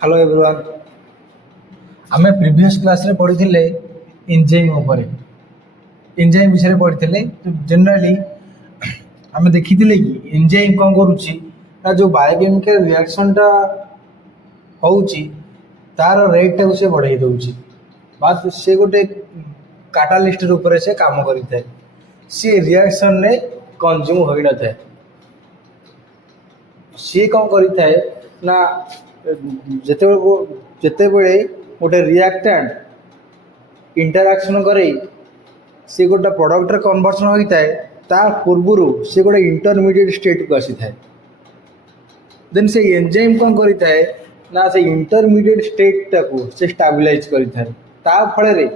Hello everyone. आमे previous class रे पढ़िथिले enzyme ऊपर एंजाइम विषय पढ़िथिले। तो जनरली आमे देखिथिले कि एंजाइम कोन करूची ना जो बायोकेमिकल रिएक्शन टा होउची तार रेट टा से बढ़ाई दउची। बात से गोटे कैटालिस्ट ऊपर से काम करिଥାଏ। सी रिएक्शन रे कंज्यूम होई न थाए। सी कौन करिଥାଏ ना ଯେତେବେଳେ ଗୋଟେ ରିଆକ୍ଟାଣ୍ଟ ଇଣ୍ଟରାକ୍ସନ୍ करे सी गोटे प्रडक्ट रे कन्वर्सन होता है ता पूर्व सी गोटे इंटरमीडिएट स्टेट को आसी थाए। देन से एंजाइम कौन करता है ना से इंटरमीडिएट स्टेट टाको से स्टेबलाइज करता है। ता फल रे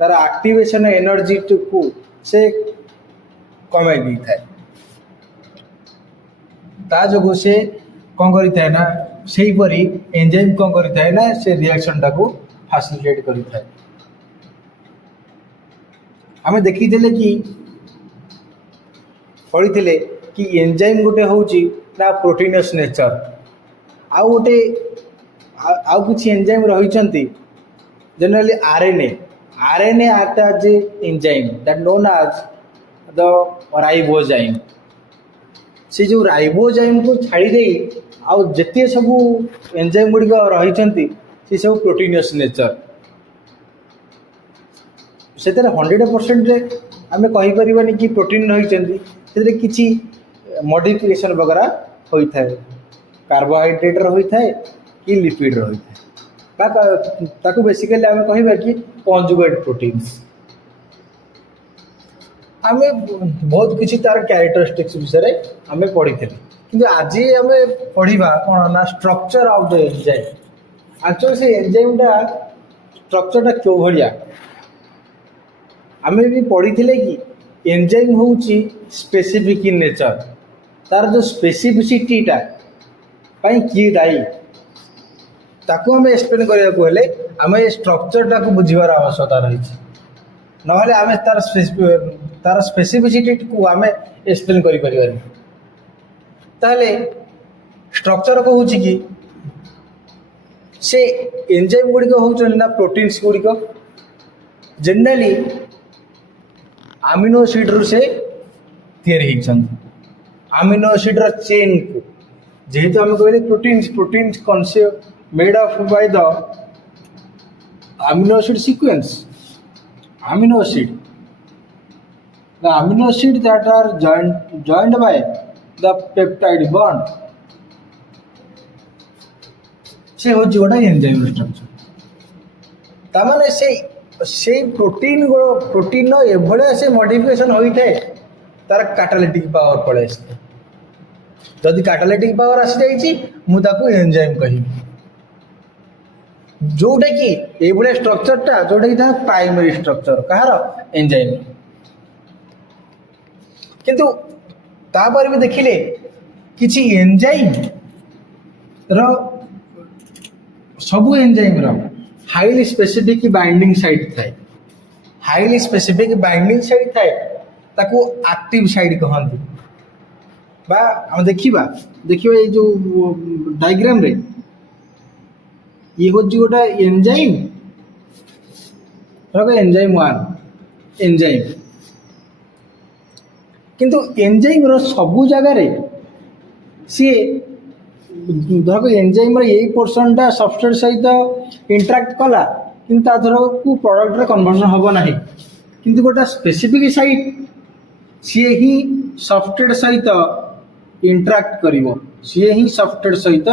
तार एक्टिवेशन एनर्जी को से कमाई दी थाए। ता जो से कौन करता है ना से परी एंजाइम कौन करता है ना से रिएक्शन टाको फैसिलिटेट करता है। आमे देखिथिले कि पढ़िथिले कि एंजाइम गोटे होउची ना प्रोटीनस नेचर आ गोटे आउ किछि एंजाइम रहिचंती generally RNA act as enzyme that known as the ribozyme. से जो राइबोजाइम को छाड़ी देई आउ जते सब एंजाइम गुडी रहिचंती से सब प्रोटीनस नेचर। से 100% रे आमे कहि परिबानी कि प्रोटीन रही किसी मॉडिफिकेशन वगैरह होता है। कार्बोहाइड्रेट होता है कि लिपिड होता है ताको बेसिकली आमे कहिबा कि कॉन्जुगेट प्रोटीन्स। आमे बहुत किसी तार कैरेक्टरिस्टिक्स विषय आमे पढ़ी थे किंतु आज आमे पढ़िबा कोन ना structure of the enzyme. Actually से एंजाइम टा स्ट्रक्चर टा क्यों भलिया आमे भी पढ़ी थे कि एंजाइम होउची स्पेसिफिक इन नेचर। तार जो स्पेसिफिसिटी टा पाई कि दाई ताको हमें एक्सप्लेन करिया को हेले हमें स्ट्रक्चर टा को बुझिबार आवश्यकता रही। नहले आमे तार स्पेसिफिसिटी को आमे एक्सप्लेन करि परिबानी। ताले स्ट्रक्चर को होउची कि से एंजाइम गुडी को होउचन ना प्रोटीन्स गुडी को जनरली अमीनो एसिड रू से तैयारी होइछन। अमीनो एसिड र चेन को जेहेतु हम कहले proteins concept made of by the amino acid sequence. Amino acid the amino acid that are joined by the peptide bond से हो जोड़ा एंजाइम स्ट्रक्चर। तामाने से प्रोटीन नो एभले से मॉडिफिकेशन होई थाए तार कैटालिटिक पावर पड़े। जदि कैटालिटिक पावर आसी जाइछि मु ताको एंजाइम कहिबी। जोटा कि एभले स्ट्रक्चर टा जोटा कि था प्राइमरी स्ट्रक्चर कहार एंजाइम। किंतु तापर भी देखिले किछि एंजाइम रो सबु एंजाइम रो हाईली स्पेसिफिक बाइंडिंग साइट थाए। हाईली स्पेसिफिक बाइंडिंग साइट थाए ताको एक्टिव साइट कहंती। बा हम देखिबा ये जो डायग्राम रे ये हो जोटा एंजाइम रो एंजाइम 1 एंजाइम। किंतु एंजाइम रो सबु जगह रे सी धर एंजाइम रे यही पोर्शन टा सबस्ट्रेट सहित इंटरेक्ट कला किंतु ता धर को प्रोडक्ट रे कन्वर्जन होबो नाही। किंतु गोटा स्पेसिफिक साइट सी ही सबस्ट्रेट सहित इंटरेक्ट करिवो। सी ही सबस्ट्रेट सहित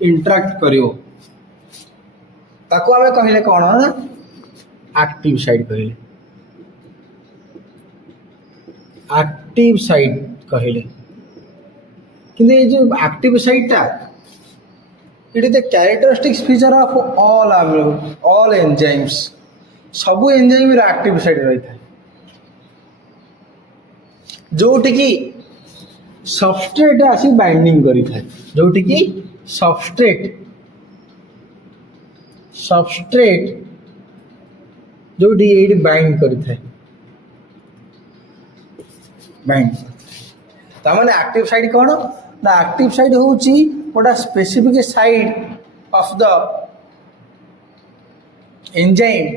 इंटरेक्ट करिवो ताको हमें कहले कोन ना एक्टिव साइट कहले। एक्टिव साइट कहले किंतु ये जो एक्टिव साइट टा it is the characteristics feature of all enzymes. सबु एंजाइम रे एक्टिव साइट रही था जोटी की सबस्ट्रेट आसी बाइंडिंग करी था। जोटी की सबस्ट्रेट जोटी एडी बाइंड करी था बाइंड। तामाने एक्टिव साइट कौन ना एक्टिव साइट होउची गोटा specific site of the enzyme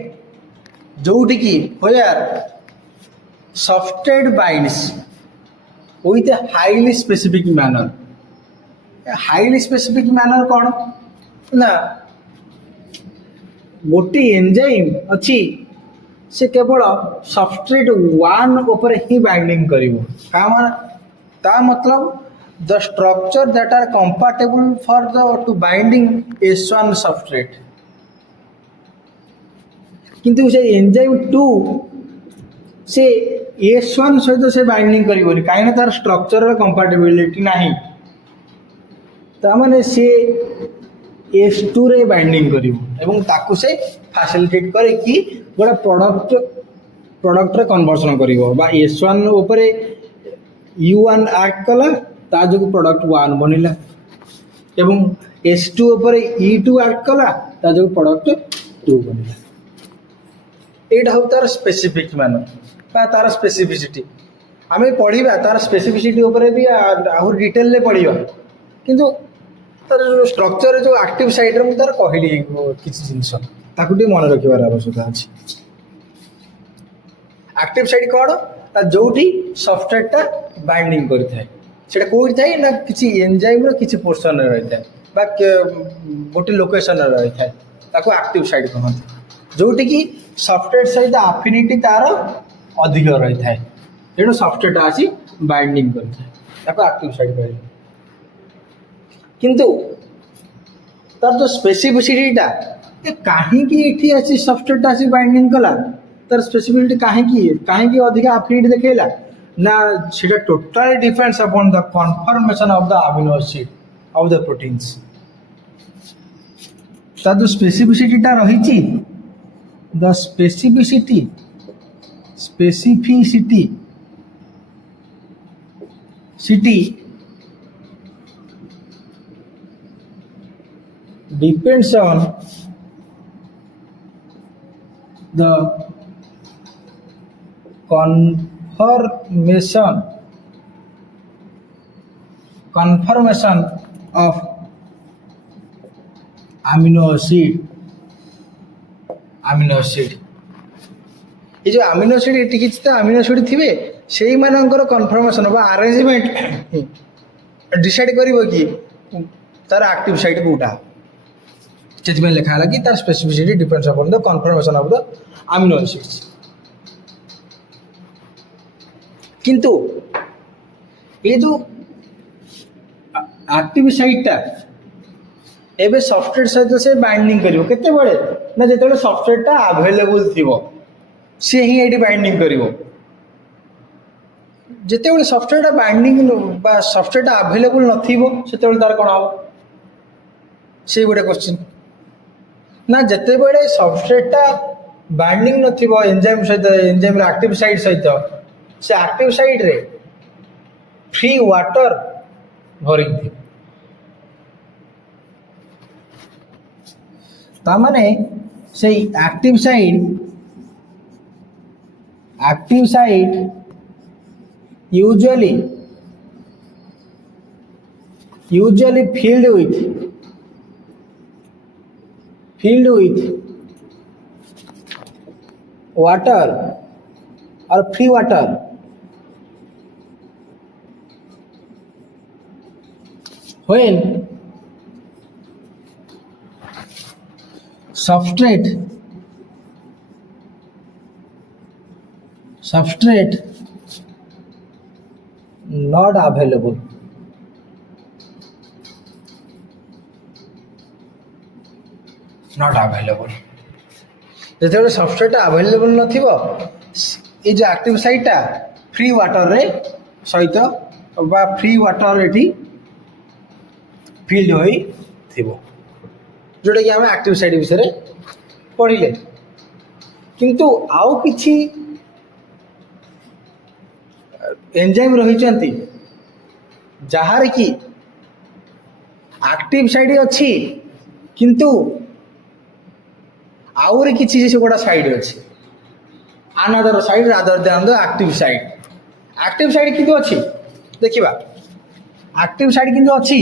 जोटिकी where substrate binds with a highly specific manner. Highly specific manner कौन ना गोटे एंजाइम अच्छी से केवल सबस्ट्रेट वन ऊपर ही बाइंडिंग करिवो का मतलब the structure that are compatible for the two binding S1 substrate किंतु से एंजाइम 2 से S1 सहित से बाइंडिंग करिवोनी काहे तार स्ट्रक्चर कंपैटिबिलिटी नाही तामाने से S2 रे बाइंडिंग करिवो एवं ताकु से फैसिलिटेट करे कि गोटे प्रोडक्ट रे कन्वर्सन करिवो बा S1 ऊपर U1 एक्ट कला ता जो प्रोडक्ट 1 बनिला एवं S2 ऊपर E2 एक्ट कला ता जो प्रोडक्ट 2 बनिला एटा हो तार स्पेसिफिक मैनर बा तार स्पेसिफिसिटी आमे पढिबा तार स्पेसिफिसिटी ऊपर भी आहुर डिटेल ले पढिबा किंतु तार स्ट्रक्चर जो एक्टिव साइड रे मु तार कहली किछि जिंस ताकु टी मन रखिबार आवश्यकता अछि एक्टिव साइड कोड ता जोठी सबस्ट्रेट ता बाइंडिंग करि थाए सेटा कोइ थाए ना किछि एंजाइम रो किछि पोर्शन रे रहि थाए बा गोटे लोकेशन रे रहि थाए ताकु एक्टिव साइड कहंत जोठी की सबस्ट्रेट सहित एफिनिटी तार अधिक रहि थाए तेणु सबस्ट्रेट आसी बाइंडिंग करि थाए ताकु एक्टिव साइड कहले किंतु तार जो स्पेसिफिसिटी टा कहीं की एठी अछि सबस्ट्रेट आसी बाइंडिंग कला तार स्पेसिफिसिटी कहीं की अधिक एफिनिटी देखेला ना सेटा totally depends upon the conformation of the amino acid of the proteins तार जो स्पेसिफिसिटी टा रहिछि the specificity depends on the conformation of amino acid ये जो अमीनो एसिड एटी किछि त अमीनो एसिड थिबे सेही मानकर कन्फर्मेशन बा अरेंजमेंट डिसाइड करिवो कि तार एक्टिव साइट कोटा में लिखा है कि तार specificity depends upon the conformation of the amino acids किंतु ये जो एक्टिव साइट ता एबे सबस्ट्रेट सहित से बाइंडिंग करिवो केते बळे ना जेतेबे सबस्ट्रेट ता अवेलेबल थिवो से ही एटी बाइंडिंग करिवो जेतेबे सबस्ट्रेट बाइंडिंग बा सबस्ट्रेट अवेलेबल नथिवो सेतेबे तार कोन हो से गोटे क्वेश्चन ना जिते बड़े सबस्ट्रेट बाइंडिंग नथिबो एंजाइम सहित एंजाइम एक्टिव साइट सहित से एक्टिव साइट रे फ्री वाटर भरी थी ता माने से active site usually filled with water or free water when substrate not available जेते सबस्ट्रेट अवेलेबल नथिबो ये जो एक्टिव साइट फ्री वाटर रे सहित बा फ्री वाटर एटी फिल्ड होई थिबो जोटा कि हमें एक्टिव साइट विषय पढ़िले किंतु आउ किछि एंजाइम रहिचंती जहार की एक्टिव साइट अच्छी किंतु आउरी किछि जे गोटा साइड अच्छी another side rather than the active side किंतु अच्छी देखिबा एक्टिव साइड किंतु अच्छी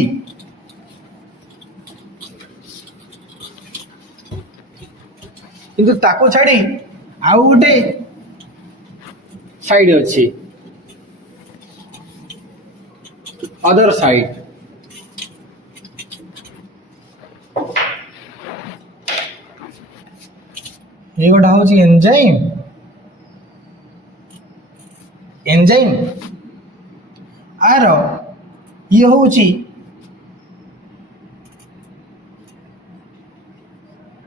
किंतु ताको छाड़ी आउ गोटे साइड अच्छी अदर साइड ये गोटा हूँ एंजाइम एंजाइम आर ये हूँ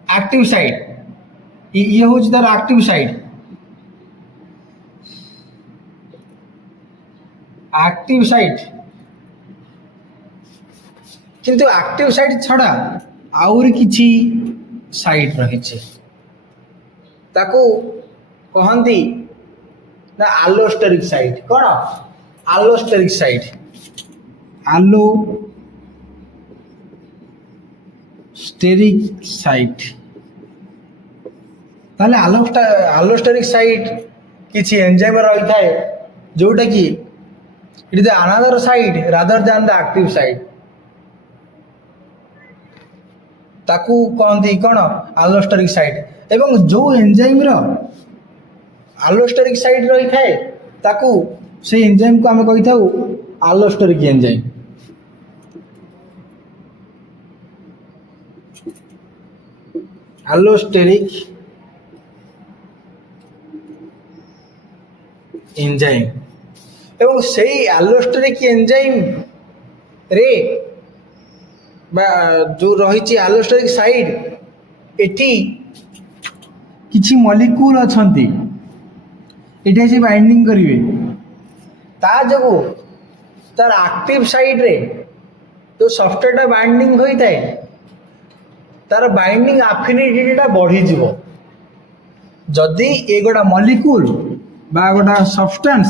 एक्टिव साइड ये हूँ तार एक्टिव साइड एक्टिव साइड किंतु एक्टिव साइड छड़ा आउरी किछि साइड रही ताको कहती ना आलोस्टेरिक साइड कौन आलोस्टेरिक साइड आलोस्टेरिक साइड ताले आलोस्टेरिक साइड किछि एंजाइम रही थाए जोटा कि it is another side rather than the active side ताकू कहती कौन आलोस्टेरिक साइड एवं जो एंजाइम रो आलोस्टेरिक साइड रही थाए ताकू से एंजाइम को आम कही था आलोस्टेरिक एंजाइम आलोस्टेरिक एंजाइम एवं सही आलोस्टेरिक एंजाइम रे जो रही आलोस्टेरिक साइड एठी किछि मॉलिक्यूल अछंती एठी से बाइंडिंग करिवे ता जगो तार एक्टिव साइड रे जो सब्सट्रेट बाइंडिंग होई थाए तार बाइंडिंग एफिनिटी टा बढ़ी जीवो जदि ए गोटा मॉलिक्यूल बा गोटा सब्सटेंस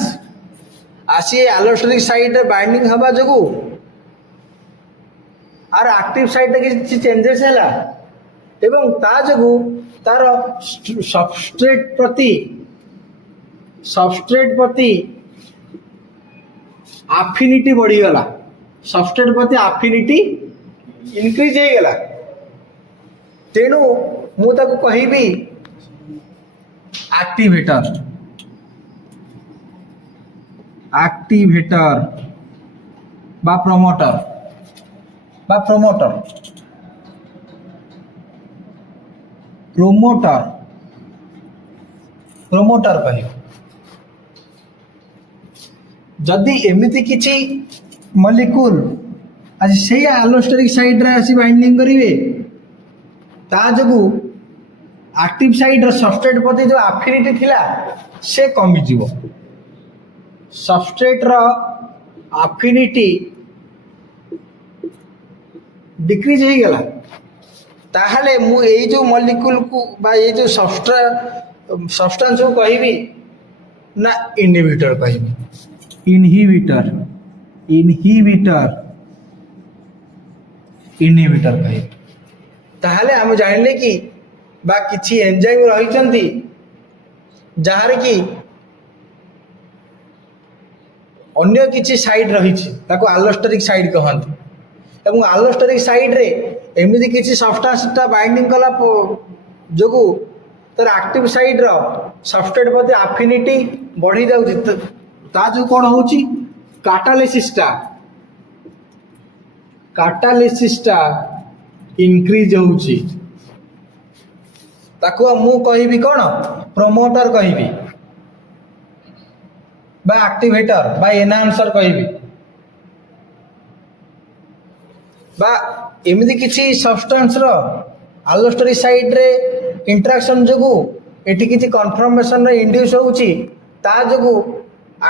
आसी एलोस्टेरिक साइड रे बाइंडिंग हवा जगो आर एक्टिव साइड रे किछि चेंजेस हैला एवं ता जगो तार सब्सट्रेट प्रति एफिनिटी बढ़ी गला सब्सट्रेट प्रति एफिनिटी इनक्रीज हो गला तेणु मु ताको कहिबी एक्टिवेटर बा प्रमोटर कह जदि एमिति किछि मॉलिक्यूल आज से एलोस्टेरिक साइड रे आसी बाइंडिंग करिवे ता जगु एक्टिव साइड रो सब्सट्रेट प्रति जो एफिनिटी थिला से कमी जीवो सब्सट्रेट रो एफिनिटी डिक्रीज हो गला ताहले मु ए जो मॉलिक्यूल को बा ये जो सब्सटेंस को कहिबी ना इनहिबिटर कहिबी इनहिबिटर कहिबी ताहले हम जानले कि बा किछि एंजाइम रहिचंती जहार कि अन्य किछि साइड रहिछि ताको आलोस्टेरिक साइड कहंती एवं आलोस्टेरिक साइड रे एमिति किछि सब्सटेंस ता बाइंडिंग कला जोगु तर एक्टिव साइड रो सब्सट्रेट प्रति एफिनिटी बढ़ी जाउछि ता जो कोन होउछि कैटालिसिस ता इंक्रीज होउछि ताको मु कहिबी कोन प्रमोटर कहिबी बा एक्टिवेटर बा एनहांसर कहिबी बा एमिति किछि सब्सटेंस रो आलोस्टेरिक साइड रे इंटरेक्शन जोगु एठी किछि कन्फर्मेशन रे इंड्यूस होउछि ता जोगु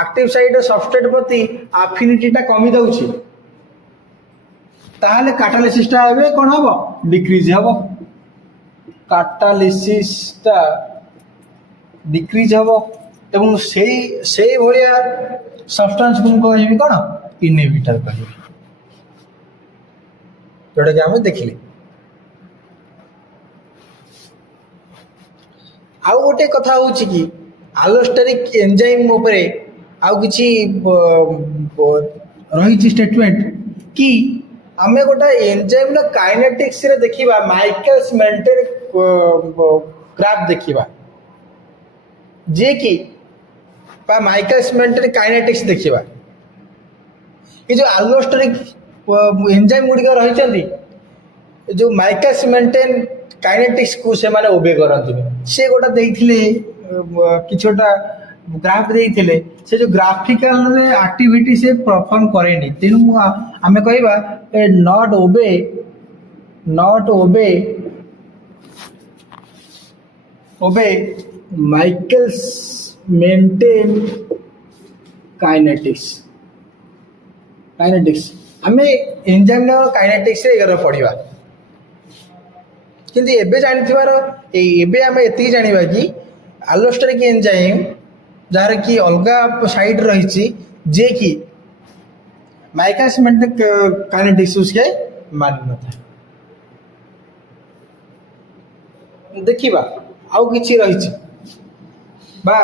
एक्टिव साइड रो सब्सट्रेट प्रति एफिनिटी ता कमी दउछि ताहले कैटालिसिस ता हेबे कोन हबो डिक्रीज हबो कैटालिसिस ता डिक्रीज हबो एवं सेई भलिया सब्सटेंस को कहबी कोन इनहिबिटर कहबी जोटा कि आम देखिले आउ गोटे कथा हूँ कि आलोस्टेरिक एंजाइम उपरे आउ किछि रही स्टेटमेंट कि आमे गोटा एंजाइम नो काइनेटिक्स रे देखिबा माइकल्स मेंटेन ग्राफ देखिबा जे कि बा माइकल्स मेंटेन काइनेटिक्स देखिबा ये जो अल्लोस्टेरिक एंजाइम गुड़िक रही जो माइकल्स मेंटेन काइनेटिक्स को से माने ओबे करंती से गोटा देइथिले किछ गोटा ग्राफ देइथिले से जो ग्राफिकल रे एक्टिविटी से परफॉर्म करेनी तेनु आमे कहबा ए not obey Michaelis Menten kinetics आमे एंजाइम काइनेटिक्स रे एगर पढ़िबा किंतु एबे जानिथिबार एबे आमे एति जानिबा कि अल्लोस्टेरिक एंजाइम जार कि अलग साइड रही जे कि माइकल्स मेंटेन काइनेटिक्स उसके मान न देखिबा आउ किछि रही बा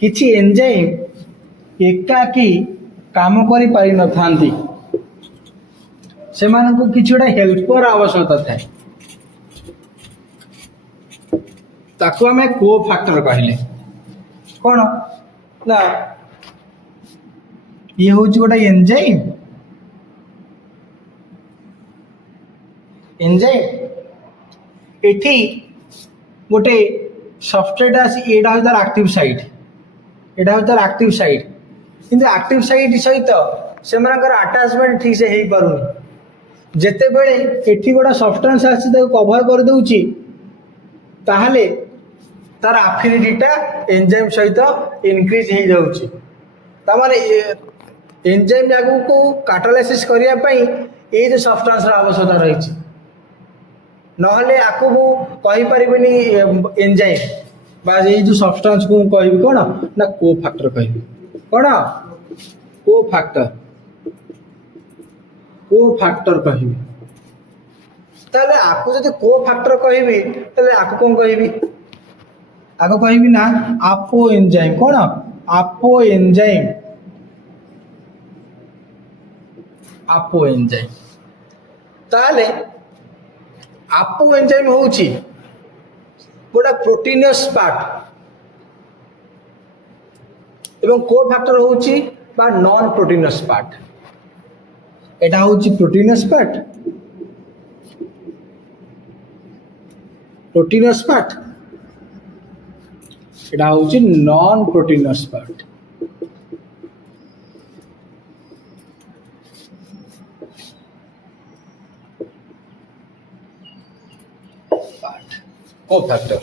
किछि एंजाइम एकाकी काम करि पारि न थांती से मानको किछि गोटा हेल्पर आवश्यकता थाए ताको आमे को फैक्टर कहले कौन ना ये हूँ गोटे एंजाइम एठी गोटे सबस्ट्रेट आसी एडा हो तार एक्टिव साइट किंतु एक्टिव साइट सहित से अटैचमेंट ठीक से हो पारुनी जेते बेले एठी गोटा सब्सटेंस आसी ताको कवर कर दउची ताहले तार एफिनिटीटा एंजाइम सहित इनक्रीज हो जाउची तामाने एंजाइम जागु को कैटालाइसिस करिया पई ए जो सब्सटेंस रा आवश्यकता रही नहले आकु कहि परिबनी एंजाइम बा ये जो सब्सटेंस को कहबी कोन ना को फैक्टर कहबी कोन को फैक्टर कहबी ताले आकु जदि को फैक्टर कहबी ताले आकु कोन कहबी आगो कहबी ना आपो एंजाइम कौन आपो एंजाइम ताले आपो एंजाइम होउची गोटा प्रोटीनियस पार्ट एवं को फैक्टर होउची बा नॉन प्रोटीनियस पार्ट एटा होउची प्रोटीनियस पार्ट एटा होउची नॉन प्रोटीनस पार्ट को फैक्टर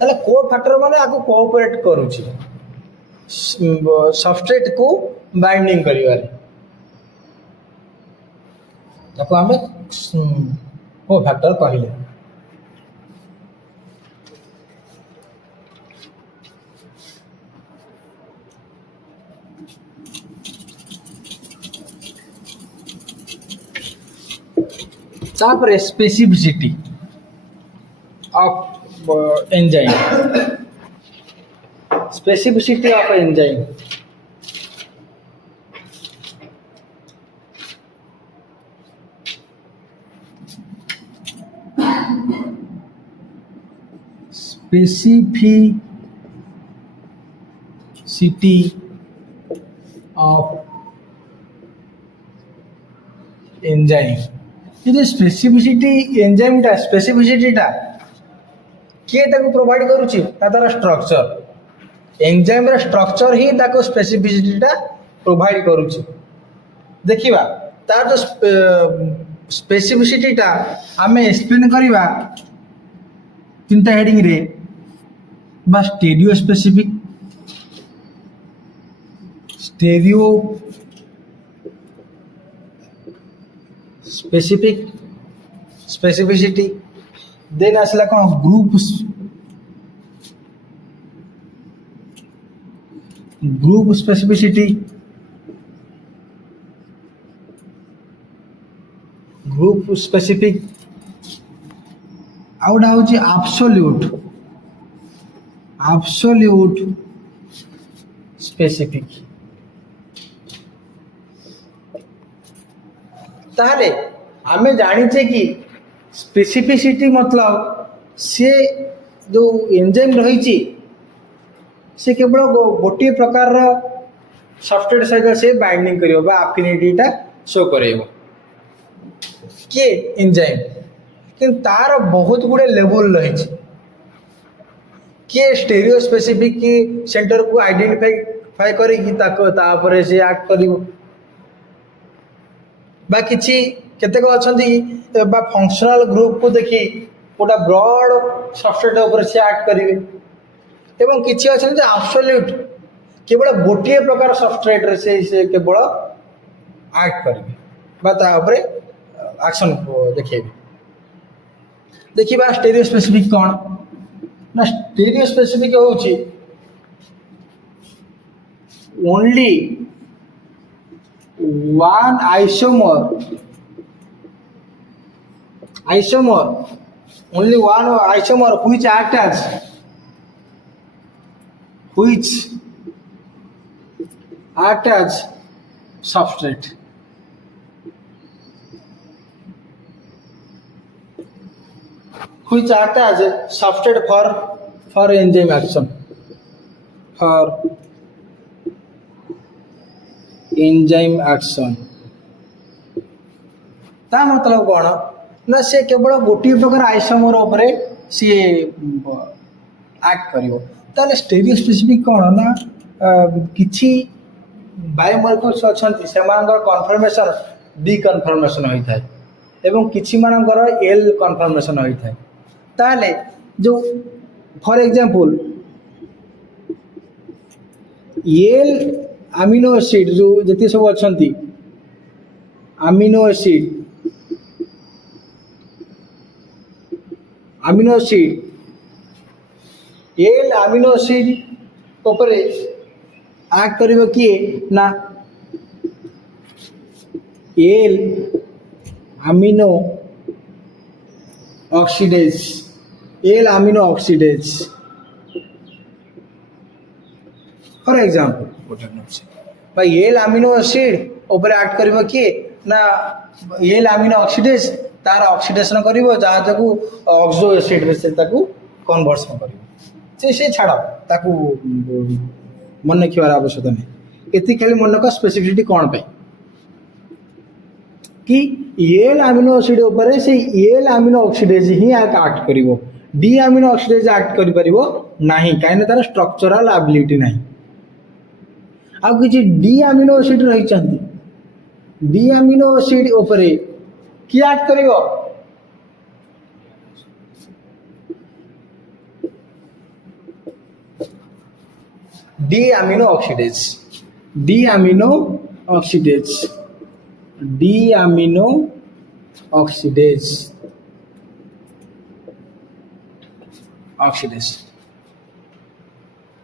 ताले को फैक्टर माने आको कोऑपरेट करूची सबस्ट्रेट को बाइंडिंग करिवारे ताको हमें को फैक्टर कहले तापर स्पेसिफिसिटी ऑफ एंजाइम ये स्पेसिफिसिटी एंजाइम टा स्पेसिफिसिटी टा किए ताको प्रोवाइड करूची तार स्ट्रक्चर एंजाइम रा स्ट्रक्चर ही ताको स्पेसिफिसिटी टा प्रोवाइड करूची देखिबा तार जो स्पेसिफिसिटी टा आमे एक्सप्लेन करिबा तीनटा हेडिंग रे बा स्टेरियो स्पेसिफिसिटी देन आसला कौन group specificity group specific outta हूँ आब्सोल्यूट स्पेसिफिक ताहले आमे जानिचे कि स्पेसिफिसिटी मतलब सी जो एंजाइम रही से केवल गोटे प्रकार सब्सट्रेट सहित से बाइंडिंग कर आफिनिटीटा शो कर किए एंजाइम कि तार बहुत गुड़े लेवल रही किए स्टेरियो स्पेसिफिक सेंटर को आइडेंटिफाई कर से एक्ट कर किसी केतेक अच्छा फंक्शनल ग्रुप को देखी गोटा ब्रॉड सबस्ट्रेट उपर से एक्ट करेंगे एवं किसी अच्छा आब्सोल्यूट केवल गोटे प्रकार सबस्ट्रेट रे से केवल एक्ट करेंगे एक्शन देखिए देखिए स्टेरियो स्पेसिफिक कौन ना स्टेरियो स्पेसिफिक होची only one isomer only one isomer which act as substrate which act as a substrate for enzyme action for enzyme action ता मतलब कौन ना से केवल गोटे प्रकार आइसोमर उपरे सी एक्ट करिवो ताले स्टेरियो स्पेसिफिक कौन ना किछि बायोमॉलिक्यूल्स अछंती सेमानकर कन्फर्मेशन डी कन्फर्मेशन होई थाए एवं किछि मानकर एल कन्फर्मेशन होई थाए ताले जो for example L amino acid जो जति सब अच्छी amino acid L amino acid ऊपर एक्ट कर किए ना L amino oxidase for example भाई एल अमीनो एसिड ऊपर एक्ट कर किए ना एल अमीनो ऑक्सीडेज तार ऑक्सीडेशन कर जहाँ ऑक्सो एसिड से कन्वर्सन कर से छाड़ ताकू मन रखार आवश्यकता नहीं ये खाली मन रख स्पेसिफिसिटी कौन पे कि एल अमीनो एसिड ऊपर से एल अमीनो ऑक्सीडेज ही एक्ट कर डी अमीनो ऑक्सीडेज एक्ट कर कहीं तार स्ट्रक्चरल एबिलिटी नहीं आ किसी डी अमीनो एसिड रही डी अमीनो एसिड ऊपर किए एक्ट कर D amino oxidase D amino oxidase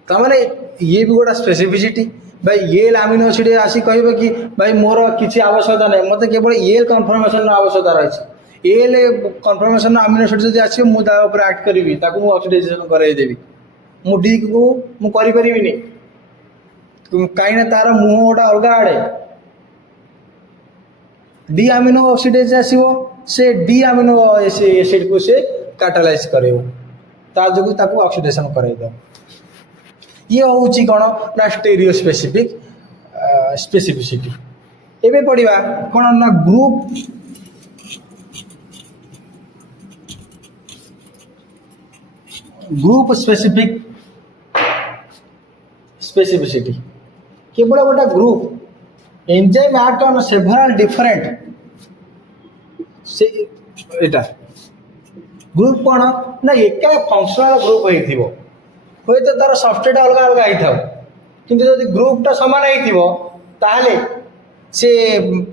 तमाने ये भी गोटा स्पेसिफिसिटी भाई एल अमीनो एसिड आसी कहे कि भाई मोर किसी आवश्यकता नहीं मत केवल एल कन्फर्मेशन आवश्यकता रही एल कन्फर्मेशन अमीनो एसिड जब आस मुझे एक्ट करी ऑक्सीडाइजेशन करदेवी मु डी को मुझे कहीं तार मुह गोटा अलग आड़े डी अमीनो ऑक्सीडेज आसो से डी अमीनो एसिड को से कैटालाइज करे जो ऑक्सीडेशन कर ये हूँ कौन ना स्टेरियो स्पेसिफिसिटी एवं पढ़ा कौन ना ग्रुप स्पेसिफिसिटी केवल गोटे group enzyme act on several different से एटा ग्रुप कौन ना एक फंक्शनल ग्रुप हो हूँ तो तार सबस्ट्रेट अलग अलग होता किंतु जब ग्रुपटा सामान होता से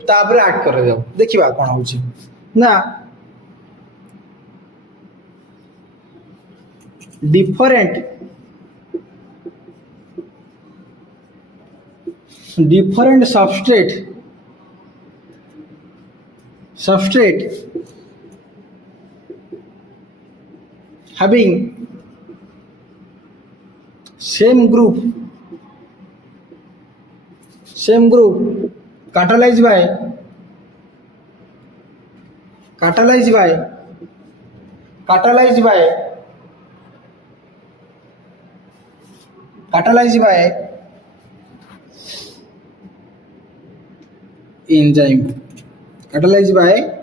तापर एक्ट कर देखा कौन हो ना different substrate having same group catalyzed by catalyzed by enzyme, catalyzed by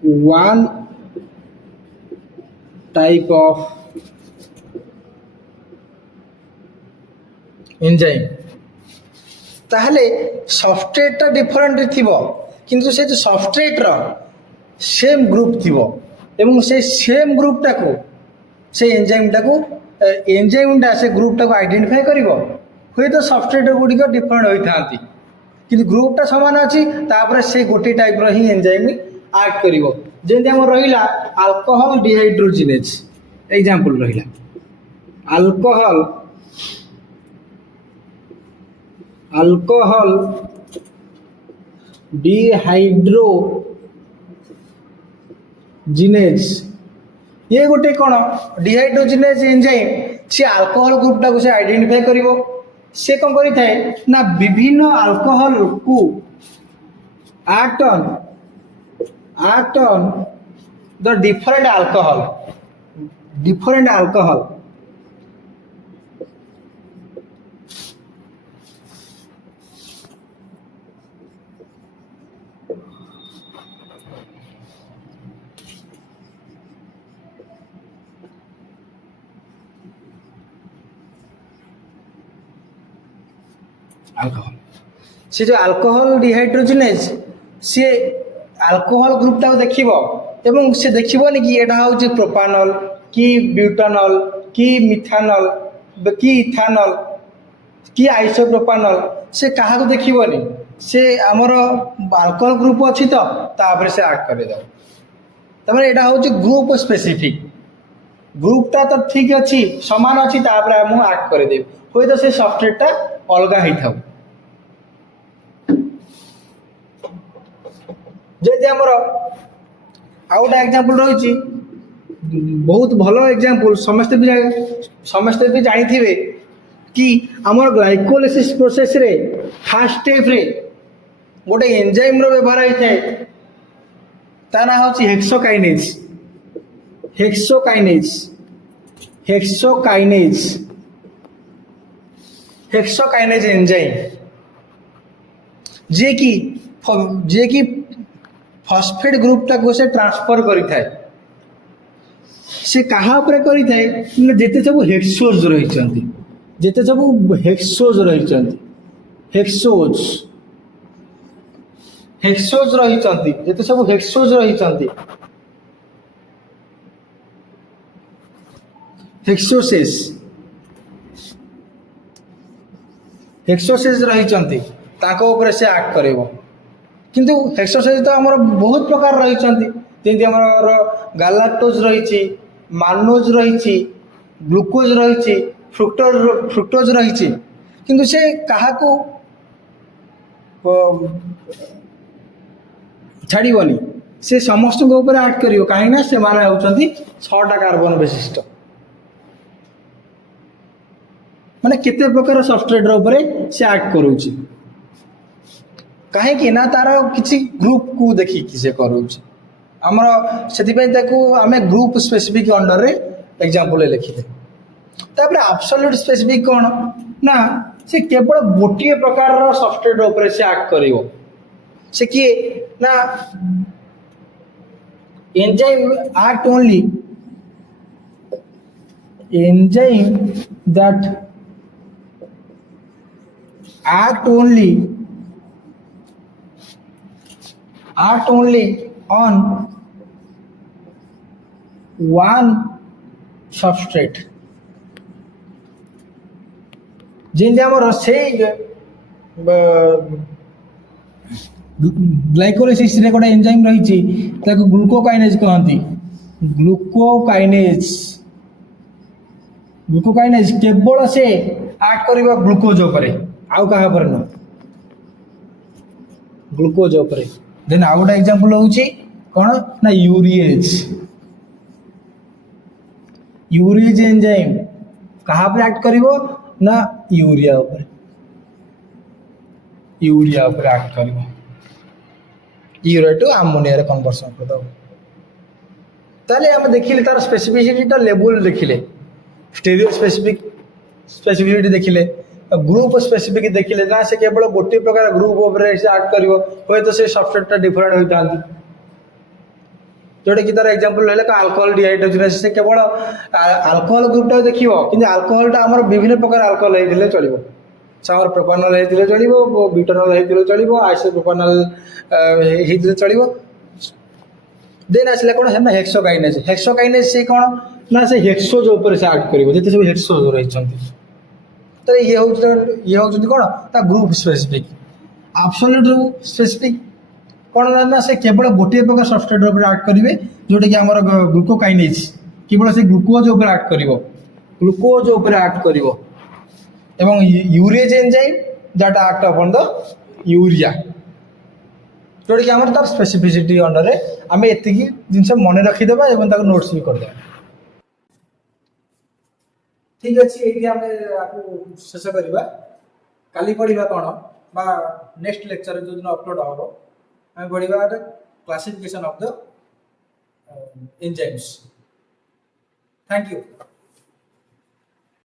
one type of enzyme ताहले सबस्ट्रेट डिफरेंट थिबो किंतु से जो सबस्ट्रेट रो सेम ग्रुप थिबो एवं से सेम ग्रुप टाको से एंजाइम टा से ग्रुप टाको आइडेंटिफाई करिवो हुए तो सबस्ट्रेट गुडी को डिफरेंट होई थांती किंतु ग्रुप टा समान अछि तापर से गोटे टाइप रो ही एंजाइम एक्ट करिवो जेंति हम रहिला अल्कोहल डिहाइड्रोजिनेज एग्जांपल रहिला अल्कोहल डिहाइड्रोजिनेज ये गोटे कौन डिहाइड्रोजिनेज एंजाइम से अल्कोहल ग्रुप टाको से आइडेंटिफाई करिवो से कौन करि थाए ना विभिन्न अल्कोहल को act on the different alcohol alcohol से जो अल्कोहल डिहाइड्रोजिनेज सी अल्कोहल ग्रुप टाको देखिबो एवं से देखिबोनी कि एटा होची प्रोपानॉल कि ब्यूटानॉल कि मिथानॉल कि इथानॉल कि आइसोप्रोपानॉल से कहा को देखिबोनी से हमर अल्कोहल ग्रुप अछि तो तापर से एक्ट करे दो तमरे एटा होची ग्रुप स्पेसिफिक ग्रुप ता तो ठीक अछि समान अछि तापर हम एक्ट करे देब होय तो से सबस्ट्रेट टा अलगा ही था जैसे आमर आउटा एग्जांपल रही बहुत भलो एग्जांपल समस्ते भी जानी थे कि आमर ग्लाइकोलाइसिस प्रोसेस रे फर्स्ट स्टेप रे गोटे एंजाइम रो व्यवहार होता है ता ना होची हेक्सोकाइनेज एंजाइम जे कि फॉस्फेट ग्रुप टाको से ट्रांसफर करि थाए से कहा उपरे करि थाए जेते सब हेक्सोज रही चंती जेते सब हेक्सोज रही चंती हेक्सोज रही चंती जेते सब हेक्सोज रही चंती हेक्सोसेज रही चंती ताको ऊपर से एक्ट करेबो किंतु हेक्सोसेज तो हमर बहुत प्रकार रही चंती जेंति हमर गालाक्टोज रही छि मानोज रही छि ग्लूकोज रही छि फ्रुक्टोज रही छि किंतु से कहा को छाड़ीबनी से समस्त को ऊपर एक्ट करियो काहे ना से माने होचंती 6टा कार्बन विशिष्ट माने केते प्रकार सबस्ट्रेट ऊपर से एक्ट करूची कहीं ना तार किसी ग्रुप को देखी कि से करूची हमर सेति पय ताको हमें ग्रुप स्पेसिफिक अंडर रे एग्जांपल लिखिते तापर एब्सोल्यूट स्पेसिफिक कोन ना से केवल गोटे प्रकार रो सबस्ट्रेट ऊपर से एक्ट करिवो से किए ना enzyme act only enzyme that act only on one substrate जेंति हमर से ग्लाइकोलाइसिस रे कोटा एंजाइम रही छि ताको ग्लूकोकाइनेज कहंती ग्लूकोकाइनेज केवल से एक्ट करिबा ग्लूकोज उपरे आउ कहा पर न ग्लूकोज उपरे देन आउ गोटे एग्जांपल होउची कोन ना यूरिएज एंजाइम कहा पर एक्ट करिवो ना यूरिया ऊपर एक्ट करिवो यूरिया टू आमोनिया कन्वर्सन करदेव ताले आम देखिले तार स्पेसिफिसिटीटा लेवल देखिले स्टेरियो स्पेसिफिसिटी देखिले ग्रुप स्पेसिफिक देखिले ना से केवल गोटे प्रकार ग्रुप उपर से आड कर तो से सबस्ट्रेटटा डिफरेंट होता जोटा कि तार एग्जांपल है अल्कोहल डिहाइड्रोजिनेस से केवल अल्कोहल ग्रुपटा देखियो कि अल्कोहलटा आमर विभिन्न प्रकार अल्कोहल होते चलो सामर प्रोपानल होते चलो ब्यूटानल होते चलो आइसोप्रोपानल होते चलो देन आसला कौन है हेक्सोकाइनेज हेक्सोकाइनेज से कौन ना से हेक्सोज ऊपर से आड कर जिते सब हेक्सोज रही तो ये हूँ कौन ता ग्रुप स्पेसिफिक एब्सोल्यूट स्पेसिफिक कौन ना से केवल गोटे प्रकार सबस्ट्रेट ऊपर आड करेंगे जोटा कि आमर ग्लूकोकाइनेज केवल से ग्लूकोज ऊपर आड कर ग्लूकोज ऊपर आड कर urease enzyme that act upon the urea जोटा कि आमर तार स्पेसिफिसिटी अंडर आम एति जिन मन रखीदे नोट्स भी करदे ठीक अच्छे ये आम शेष करवा काली पढ़ा कौन बा नेक्स्ट लेक्चर जो दिन अपलोड हम आम पढ़ा classification of the enzymes thank you.